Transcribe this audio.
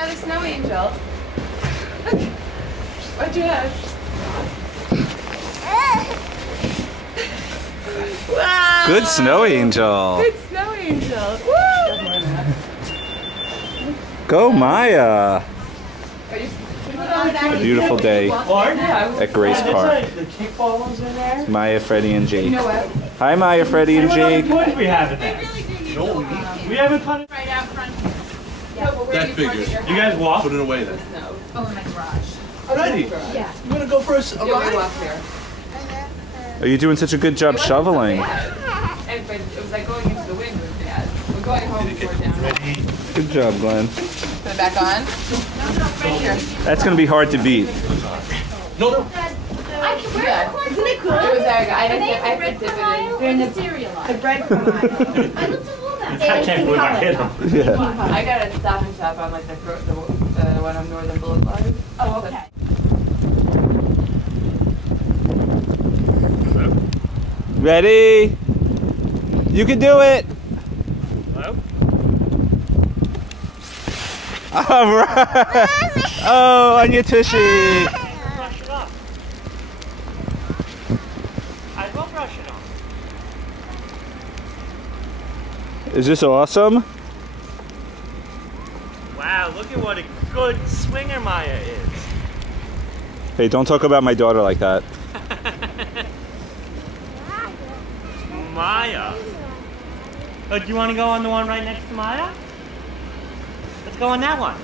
another snow angel. What'd you have? Wow! Good snow angel. Good snow angel. Woo! Go Maya. A beautiful day at Grace Park. The kickball was in there. Maya, Freddie, and Jake. You know what? Hi Maya, Freddie, and Jake. What toys we have in there? We haven't put it. Right out front. That figures. You guys walk? Put it away then. Oh, in my garage. Alrighty. Yeah. You wanna go first? Yeah, we walk there. Are you doing such a good job shoveling? It was like going into the wind was bad. We're going home before down. Ready? Good job, Glenn. Put it back on. Right here. That's going to be hard to beat. No, no. Yeah. Isn't it cool? It was very good. I picked it. They're in the cereal aisle. The bread from aisle. I looked at all that. I can't believe I hit him. Yeah. I got a Stop and Shop on like the one on Northern Boulevard. Oh, okay. Ready? You can do it. Hello? All right. Oh, on your tushy. Brush it off. I will brush it off. Is this awesome? Wow, look at what a good swinger Maya is. Hey, don't talk about my daughter like that. Maya. Oh, do you want to go on the one right next to Maya? Let's go on that one.